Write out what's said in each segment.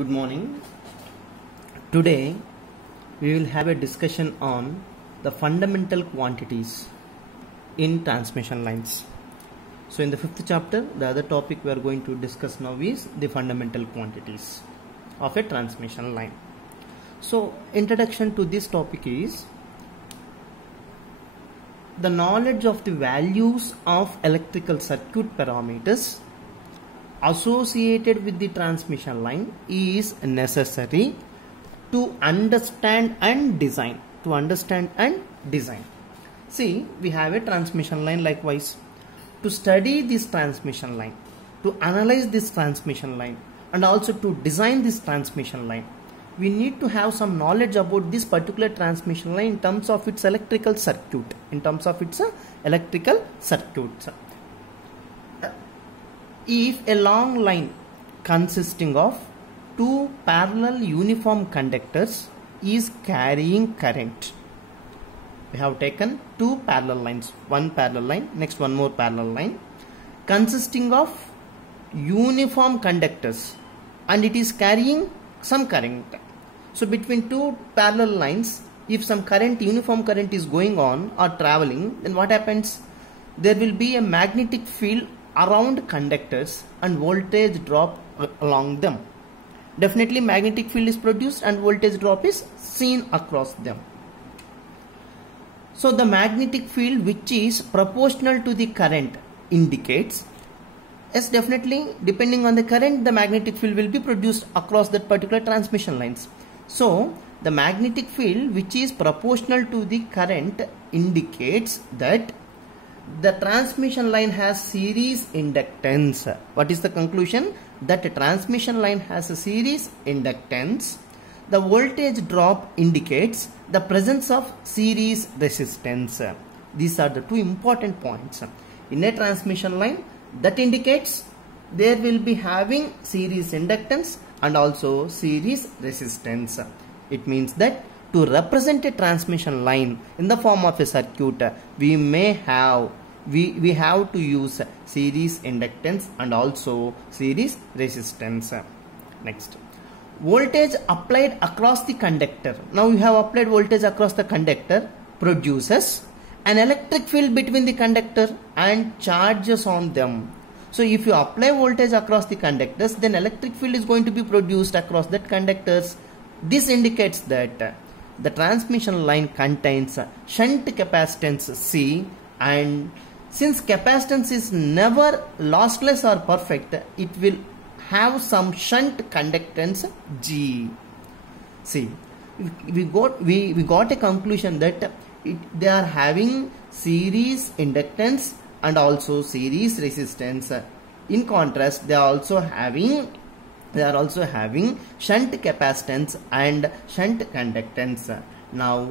Good morning. Today we will have a discussion on the fundamental quantities in transmission lines. So in the fifth chapter, the other topic we are going to discuss now is the fundamental quantities of a transmission line. So introduction to this topic is the knowledge of the values of electrical circuit parameters associated with the transmission line is necessary to understand and design. See, we have a transmission line likewise. To study this transmission line, to analyze this transmission line, and also to design this transmission line, we need to have some knowledge about this particular transmission line in terms of its electrical circuit. If a long line consisting of two parallel uniform conductors is carrying current, we have taken two parallel lines, one parallel line, next one more parallel line consisting of uniform conductors, and it is carrying some current. So between two parallel lines, if some current, uniform current is going on or traveling, then what happens? There will be a magnetic field around conductors and voltage drop along them. Definitely magnetic field is produced and voltage drop is seen across them. So the magnetic field which is proportional to the current indicates, yes, definitely depending on the current, the magnetic field will be produced across that particular transmission lines. So the magnetic field which is proportional to the current indicates that the transmission line has series inductance. What is the conclusion? That a transmission line has a series inductance. The voltage drop indicates the presence of series resistance. These are the two important points. In a transmission line, that indicates there will be having series inductance and also series resistance. It means that to represent a transmission line in the form of a circuit, we have to use series inductance and also series resistance. Next, voltage applied across the conductor. Now you have applied voltage across the conductor produces an electric field between the conductor and charges on them. So if you apply voltage across the conductors, then electric field is going to be produced across that conductors. This indicates that the transmission line contains shunt capacitance C, and since capacitance is never lossless or perfect, it will have some shunt conductance G. See, we got a conclusion that they are having series inductance and also series resistance. In contrast, they are also having shunt capacitance and shunt conductance. Now,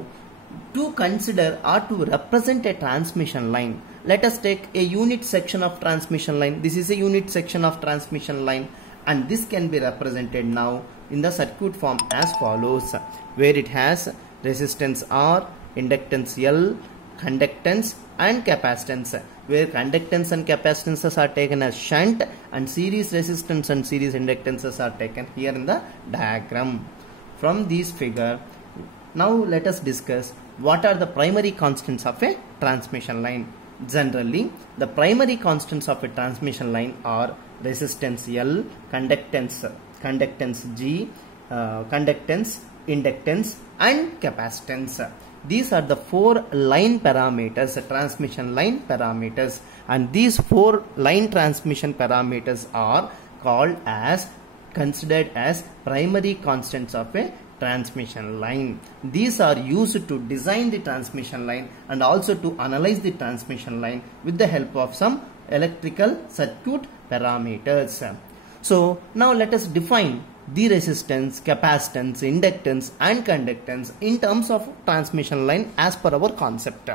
to consider or to represent a transmission line, let us take a unit section of transmission line. This is a unit section of transmission line, and this can be represented now in the circuit form as follows, where it has resistance R, inductance L, conductance and capacitance, where conductance and capacitances are taken as shunt and series resistance and series inductances are taken here in the diagram. From this figure, now let us discuss what are the primary constants of a transmission line. Generally, the primary constants of a transmission line are resistance L, conductance G, conductance, inductance and capacitance. These are the four line parameters, transmission line parameters, and these four line transmission parameters are considered as primary constants of a transmission line. These are used to design the transmission line and also to analyze the transmission line with the help of some electrical circuit parameters. So now let us define the resistance, capacitance, inductance and conductance in terms of transmission line as per our concept.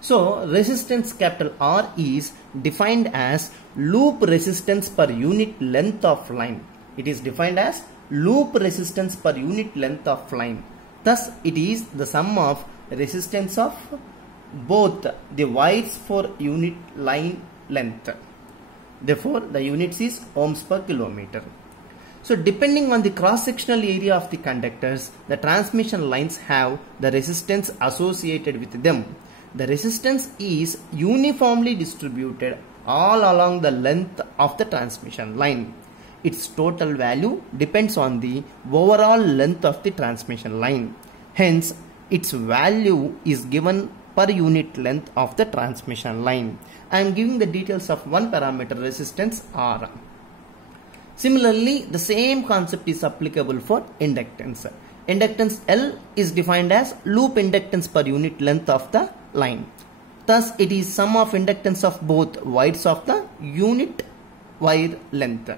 So resistance capital R is defined as loop resistance per unit length of line. It is defined as loop resistance per unit length of line. Thus it is the sum of resistance of both the wires for unit line length. Therefore the units is ohms per kilometer. So depending on the cross-sectional area of the conductors, the transmission lines have the resistance associated with them. The resistance is uniformly distributed all along the length of the transmission line. Its total value depends on the overall length of the transmission line. Hence, its value is given per unit length of the transmission line. I am giving the details of one parameter, resistance R. Similarly, the same concept is applicable for inductance. Inductance L is defined as loop inductance per unit length of the line. Thus, it is sum of inductance of both wires of the unit wire length.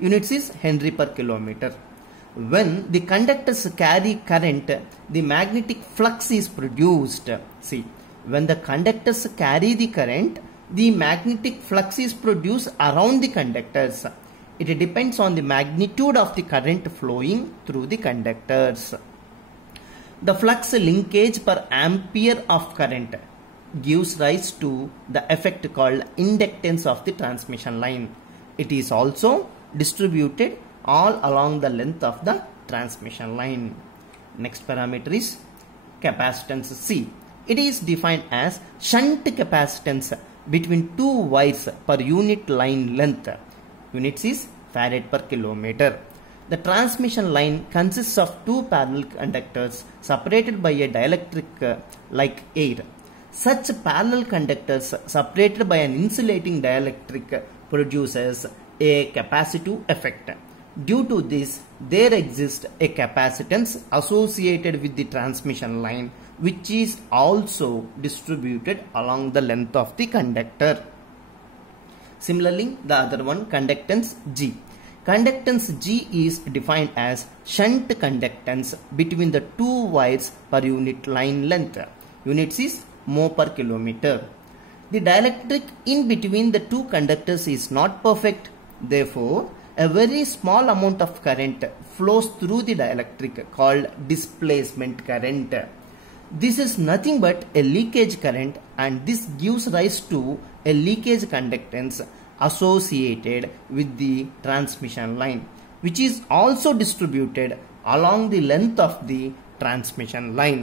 Units is Henry per kilometer. When the conductors carry current, the magnetic flux is produced. See, when the conductors carry the current, the magnetic flux is produced around the conductors. It depends on the magnitude of the current flowing through the conductors. The flux linkage per ampere of current gives rise to the effect called inductance of the transmission line. It is also distributed all along the length of the transmission line. Next parameter is capacitance C. It is defined as shunt capacitance between two wires per unit line length. Units is Farad per kilometer. The transmission line consists of two parallel conductors separated by a dielectric like air. Such parallel conductors separated by an insulating dielectric produces a capacitive effect. Due to this, there exists a capacitance associated with the transmission line, which is also distributed along the length of the conductor. Similarly, the other one, conductance G. Conductance G is defined as shunt conductance between the two wires per unit line length. Units is mho per kilometer. The dielectric in between the two conductors is not perfect. Therefore, a very small amount of current flows through the dielectric called displacement current. This is nothing but a leakage current, and this gives rise to a leakage conductance associated with the transmission line, which is also distributed along the length of the transmission line.